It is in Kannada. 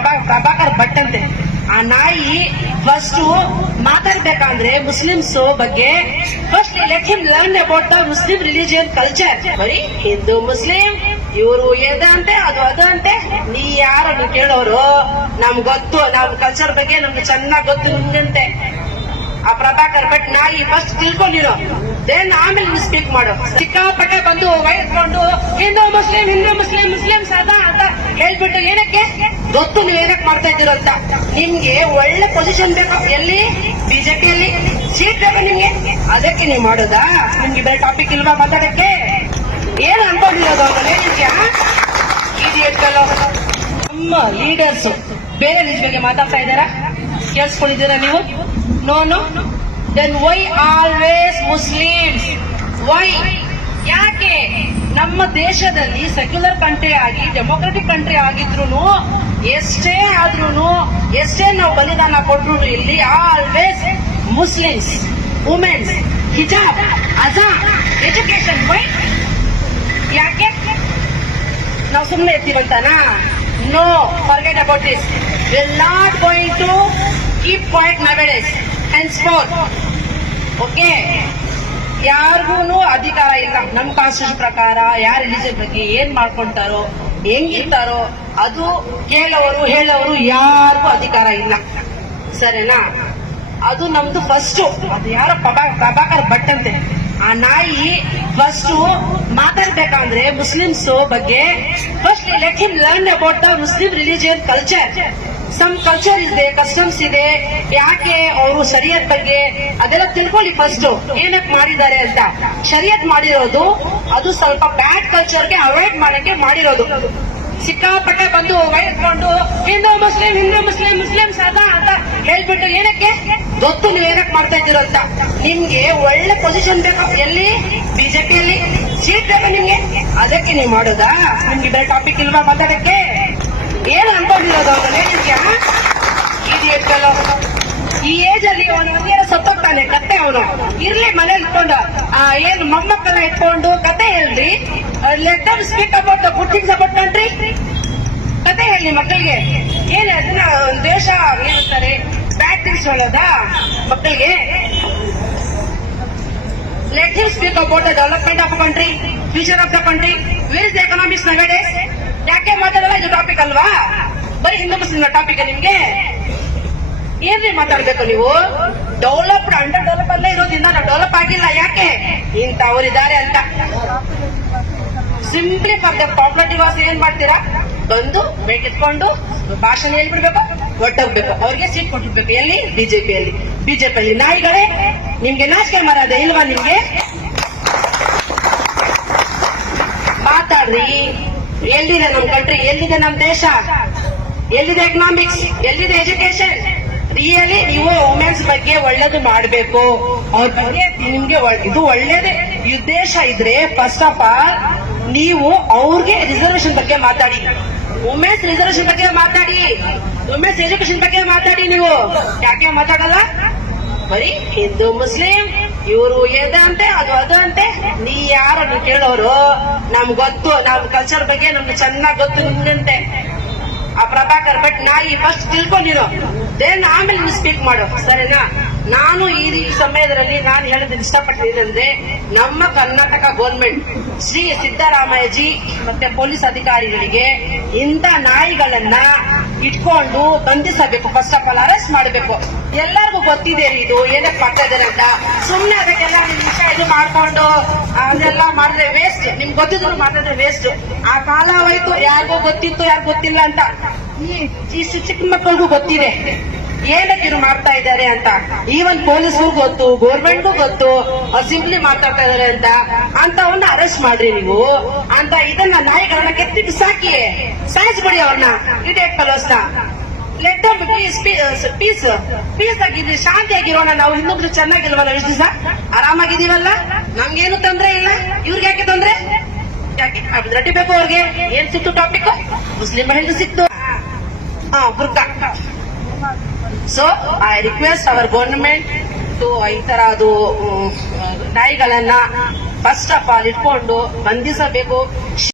ಪ್ರಭಾ- ಪ್ರಭಾಕರ್ ಭಟ್ ಅಂತೆ. ಆ ನಾಯಿ ಫಸ್ಟ್ ಮಾತಾಡ್ಬೇಕಂದ್ರೆ ಮುಸ್ಲಿಮ್ಸ್ ಬಗ್ಗೆ first let him learn about the Muslim religion culture ಬರೀ ಹಿಂದೂ ಮುಸ್ಲಿಂ, ಇವರು ಎದಂತೆ ಅದು ಅದಂತೆ ನೀ ಯಾರನ್ನು ಕೇಳೋರು? ನಮ್ ಗೊತ್ತು, ನಮ್ ಕಲ್ಚರ್ ಬಗ್ಗೆ ನಮ್ಗೆ ಚೆನ್ನಾಗ್ ಗೊತ್ತು ನಿಮ್ಗಂತೆ ಆ ಪ್ರಭಾಕರ್ ಭಟ್ ನಾಯಿ ಫಸ್ಟ್ ತಿಳ್ಕೊಂಡಿರೋ. ದೇನ್ ಆಮೇಲೆ ನೀವು ಸ್ಪೀಕ್ ಮಾಡು. ಸಿಕ್ಕಾಪಟ್ಟೆ ಬಂದು ವಯಸ್ಕೊಂಡು Hindu Muslim Hindu Muslim, Muslims ಅದ ಅಂತ ಹೇಳ್ಬಿಟ್ಟು ಏನಕ್ಕೆ? ಗೊತ್ತು ನೀವು ಏನಕ್ಕೆ ಮಾಡ್ತಾ ಇದ್ದೀರಂತ ನಿಮ್ಗೆ ಒಳ್ಳೆ ಪೊಸಿಷನ್ ಬೇಕು. ಎಲ್ಲಿ? ಬಿಜೆಪಿಯಲ್ಲಿ ಸೀಟ್ ಬೇಕು ನಿಮ್ಗೆ. ಅದಕ್ಕೆ ನೀವು ಮಾಡೋದಾ? ನಿಮ್ಗೆ ಬೇರೆ ಟಾಪಿಕ್ ಇಲ್ವಾ ಮಾತಾಡಕ್ಕೆ? ಏನು ಅನ್ಕೊಂಡಿರೋದು ಇಡಿಯಟ್ಗಳು ನಮ್ಮ ಲೀಡರ್ಸ್ ಬೇರೆ ಬಗ್ಗೆ ಮಾತಾಡ್ತಾ ಇದ್ದಾರಾ? ಕೇಳಿಸ್ಕೊಂಡಿದ್ದೀರಾ ನೀವು? No no then why always Muslims why ಯಾಕೆ? ನಮ್ಮ ದೇಶದಲ್ಲಿ ಸೆಕ್ಯುಲರ್ ಕಂಟ್ರಿ ಆಗಿ ಡೆಮೋಕ್ರೆಟಿಕ್ ಕಂಟ್ರಿ ಆಗಿದ್ರು ಎಷ್ಟೇ ಆದ್ರೂ ಎಷ್ಟೇ ನಾವು ಬಲಿದಾನ ಕೊಟ್ರು ಇಲ್ಲಿ ಆಲ್ವೇಸ್ ಮುಸ್ಲಿಮ್ಸ್ ವುಮೆನ್ಸ್ ಹಿಜಾಬ್ ಅಜಾ ಎಜುಕೇಶನ್ ಯಾಕೆ? ನಾವು ಸುಮ್ಮನೆ ಇರ್ತೀವಂತಾನ? No forget about this will not going to keep point nowadays and sport okay ಯಾರಿಗೂ ಅಧಿಕಾರ ಇಲ್ಲ. ನಮ್ಮ ಕಾನ್ಸ್ಟಿಟ್ಯೂಷನ್ ಪ್ರಕಾರ ಯಾರು ಬಗ್ಗೆ ಏನ್ ಮಾಡ್ಕೊಂತಾರೋ, ಹೆಂಗಿರ್ತಾರೋ, ಅದು ಕೇಳೋರು, ಹೇಳೋರು ಯಾರಿಗೂ ಅಧಿಕಾರ ಇಲ್ಲ. ಸರಿನಾ? ಅದು ನಮ್ದು ಫಸ್ಟ್ ಅದು ಯಾರ ಪ್ರಭಾ- ಪ್ರಭಾಕರ್ ಭಟ್ ಅಂತೆ. ಆ ನಾಯಿ ಫಸ್ಟ್ ಮಾತಾಡ್ಬೇಕಂದ್ರೆ ಮುಸ್ಲಿಮ್ಸ್ ಬಗ್ಗೆ first let him learn about the Muslim religion culture some culture ಇದೆ ಕಸ್ಟಮ್ಸ್ ಇದೆ ಯಾಕೆ ಅವರು ಶರಿಯತ್ ಬಗ್ಗೆ ಅದೆಲ್ಲ ತಿಳ್ಕೊಳ್ಳಿ ಫಸ್ಟ್ ಏನಕ್ಕೆ ಮಾಡಿದ್ದಾರೆ ಅಂತ. ಶರಿಯತ್ ಮಾಡಿರೋದು, ಅದು ಸ್ವಲ್ಪ ಬ್ಯಾಡ್ ಕಲ್ಚರ್ಗೆ ಅವಾಯ್ಡ್ ಮಾಡಕ್ಕೆ ಮಾಡಿರೋದು. ಸಿಕ್ಕಾಪಟ್ಟೆ ಬಂದು ವಯಸ್ಕೊಂಡು Hindu Muslim Hindu Muslim Muslim ಅದ ಅಂತ ಹೇಳ್ಬಿಟ್ಟು ಏನಕ್ಕೆ? ಗೊತ್ತು ನೀವು ಏನಕ್ಕೆ ಮಾಡ್ತಾ ಇದ್ದೀರೋ ಅಂತ. ನಿಮ್ಗೆ ಒಳ್ಳೆ ಪೊಸಿಷನ್ ಬೇಕು. ಎಲ್ಲಿ? ಬಿಜೆಪಿಯಲ್ಲಿ ಸೀಟ್ ಬೇಕು ನಿಮ್ಗೆ. ಅದಕ್ಕೆ ನೀವು ಮಾಡೋದಾ? ನಿಮ್ಗೆ ಬೇರೆ ಟಾಪಿಕ್ ಇಲ್ವಾ ಮಾತಾಡಕ್ಕೆ? ಏನ್ ಅನ್ಕೊಂಡಿರೋದು ನಿಮ್ಗೆ ಇಡಿಯಟ್ಗಳು ಈ ಏಜ್ ಅಲ್ಲಿ ಅವನು ಏನೋ ಸತ್ತೋಗ್ತಾನೆ, ಕತೆ ಅವನು. ಇರ್ಲಿ ಮನೆ ಇಟ್ಕೊಂಡ. ಆ, ಏನ್ ಮೊಮ್ಮಕ್ಕಳನ್ನ ಇಟ್ಕೊಂಡು, ಕತೆ ಹೇಳ್ರಿ. Later speak about the good things country ಕತೆ ಹೇಳಿ ಮಕ್ಕಳಿಗೆ. ಏನ್, ಅದನ್ನ ದೇಶ ಬ್ಯಾಡ್ ಥಿಂಗ್ಸ್ ಹೇಳೋದಾ ಮಕ್ಕಳಿಗೆ? Later speak about development of country future of the country where is the economics ನಗಡೆ ಯಾಕೆ ಮಾತಾಡಲ್ಲ? ಇದು ಟಾಪಿಕ್ ಅಲ್ವಾ? ಬರೀ ಹಿಂದೂ ಮುಸ್ಲಿಂ ಟಾಪಿಕ್ ನಿಮ್ಗೆ? ಏನ್ರಿ ಮಾತಾಡ್ಬೇಕು ನೀವು? ಡೆವಲಪ್ಡ್ ಅಂಡರ್ ಡೆವಲಪ್ ಅಲ್ಲೇ ಇರೋದ್ರಿಂದ ನಾವು ಡೆವಲಪ್ ಆಗಿಲ್ಲ. ಯಾಕೆ? ಇಂಥವರಿದ್ದಾರೆ ಅಂತ. Simply for the popular divas ಏನ್ ಮಾಡ್ತೀರಾ? ಬಂದು ಬೇಕಿಟ್ಕೊಂಡು ಭಾಷಣ ಹೇಳ್ಬಿಡ್ಬೇಕು, ಒಟ್ಟೋಗ್ಬೇಕು. ಅವ್ರಿಗೆ ಸೀಟ್ ಕೊಟ್ಟಿರ್ಬೇಕು ಎಲ್ಲಿ? ಬಿಜೆಪಿಯಲ್ಲಿ ಬಿಜೆಪಿಯಲ್ಲಿ ನಾಯಿಗಳೇ, ನಿಮ್ಗೆ ನಾಚಿಕೆ ಮರದ ಇಲ್ವಾ ನಿಮ್ಗೆ? ಮಾತಾಡ್ರಿ. ಎಲ್ಲಿದೆ ನಮ್ಮ ಕಂಟ್ರಿ ಎಲ್ಲಿದೆ ನಮ್ಮ ದೇಶ? ಎಲ್ಲಿದೆ ಎಕನಾಮಿಕ್ಸ್ ಎಲ್ಲಿದೆ ಎಜುಕೇಶನ್ ರಿಯಲಿ ನೀವು ವುಮೆನ್ಸ್ ಬಗ್ಗೆ ಒಳ್ಳೇದು ಮಾಡಬೇಕು. ಅವ್ರ ಬಗ್ಗೆ ನಿಮ್ಗೆ ಇದು ಒಳ್ಳೇದೇ. ಉದ್ದೇಶ ಇದ್ರೆ ಫಸ್ಟ್ ಆಫ್ ಆಲ್ ನೀವು ಅವ್ರಿಗೆ ರಿಸರ್ವೇಶನ್ ಬಗ್ಗೆ ಮಾತಾಡಿ. ವುಮೆನ್ಸ್ ರಿಸರ್ವೇಶನ್ ಬಗ್ಗೆ ಮಾತಾಡಿ. ವುಮೆನ್ಸ್ ಎಜುಕೇಶನ್ ಬಗ್ಗೆ ಮಾತಾಡಿ ನೀವು. ಯಾಕೆ ಮಾತಾಡಲ್ಲ? ಬರೀ ಹಿಂದೂ ಮುಸ್ಲಿಂ, ಇವರು ಎದಂತೆ ಅದು ಅದಂತೆ ನೀ ಯಾರನ್ನು ಕೇಳೋರು? ನಮ್ ಗೊತ್ತು, ನಮ್ ಕಲ್ಚರ್ ಬಗ್ಗೆ ನಮ್ಗೆ ಚೆನ್ನಾಗ್ ಗೊತ್ತು ನಿಮ್ದಂತೆ ಆ ಪ್ರಭಾಕರ್ ಭಟ್ ನಾಯಿ ಫಸ್ಟ್ ತಿಳ್ಕೊಂಡಿರೋ. ದೇನ್ ಆಮೇಲೆ ನೀವು ಸ್ಪೀಕ್ ಮಾಡು, ಸರಿನಾ? ನಾನು ಈ ಸಮಯದಲ್ಲಿ ನಾನು ಹೇಳೋದು ಇಷ್ಟಪಟ್ಟಿದ್ದೇನೆಂದ್ರೆ ನಮ್ಮ ಕರ್ನಾಟಕ ಗೌರ್ಮೆಂಟ್ ಶ್ರೀ ಸಿದ್ದರಾಮಯ್ಯಜಿ ಮತ್ತೆ ಪೊಲೀಸ್ ಅಧಿಕಾರಿಗಳಿಗೆ ಇಂಥ ನಾಯಿಗಳನ್ನ ಇಟ್ಕೊಂಡು ಬಂಧಿಸಬೇಕು. ಫಸ್ಟ್ ಆಫ್ ಆಲ್ ಅರೆಸ್ಟ್ ಮಾಡಬೇಕು. ಎಲ್ಲರಿಗೂ ಗೊತ್ತಿದೆ ಇದು. ಏನಕ್ಕೆ ಮಾಡ್ತಾ ಅಂತ ಸುಮ್ನೆ ಅದಕ್ಕೆಲ್ಲ ನಿಮಿಷ ಇದು ಮಾಡ್ಕೊಂಡು ಅದೆಲ್ಲ ಮಾಡಿದ್ರೆ ವೇಸ್ಟ್ ನಿಮ್ಗೆ ಗೊತ್ತಿದ್ರು ಮಾಡಿದ್ರೆ ವೇಸ್ಟ್ ಆ ಕಾಲ ಹೋಯ್ತು. ಯಾರಿಗೋ ಗೊತ್ತಿತ್ತು ಯಾರು ಗೊತ್ತಿಲ್ಲ ಅಂತ. ಈ ಚಿಕ್ಕ ಮಕ್ಕಳಿಗೂ ಗೊತ್ತಿದೆ. ಏನಕ್ಕೆ ಇವ್ರು ಮಾಡ್ತಾ ಇದ್ದಾರೆ ಅಂತ? ಈವನ್ ಪೊಲೀಸ್ಗೂ ಗೊತ್ತು, ಗೌರ್ಮೆಂಟ್ಗೂ ಗೊತ್ತು ಸಿಂಪ್ಲಿ ಮಾತಾಡ್ತಾ ಇದಾರೆ ಅಂತ. ಅಂತವನ್ನ ಅರೆಸ್ಟ್ ಮಾಡ್ರಿ ನೀವು. ಅಂತ ಇದನ್ನ ನಾಯಿಗಳನ್ನ ಕೆತ್ತಿಟ್ಟು ಸಾಕಿ ಸಾಯಿಸ್ಬಿಡಿ ಅವ್ರನ್ನ, ಇಡಿಯಟ್ ಫೆಲೋಸ್ನ ಲೆಟ್ ಪೀಸ್ ಪೀಸ್ ಪೀಸ್ ಆಗಿದ್ರಿ ಶಾಂತಿಯಾಗಿರೋಣ ನಾವು. ಇನ್ನೊಬ್ರು ಚೆನ್ನಾಗಿಲ್ವಲ್ಲ, ಎಷ್ಟು ದಿವಸ? ಆರಾಮಾಗಿದೀವಲ್ಲ ನಮ್ಗೇನು ತೊಂದ್ರೆ ಇಲ್ಲ. ಇವ್ರಿಗೆ ಯಾಕೆ ತೊಂದ್ರೆ? ಯಾಕೆ? ಅವ್ರಿಗೆ ಏನ್ ಸಿಕ್ತು ಟಾಪಿಕ್ ಮುಸ್ಲಿಂ ಮಹಿಳೆಗೆ ಸಿಕ್ತು. ಹಾ ಬುರ್ಕಾ so I request our government to ಈ ತರ ಅದು ನಾಯಿಗಳನ್ನ ಫಸ್ಟ್ ಆಫ್ ಆಲ್ ಇಟ್ಕೊಂಡು ಬಂಧಿಸಬೇಕು.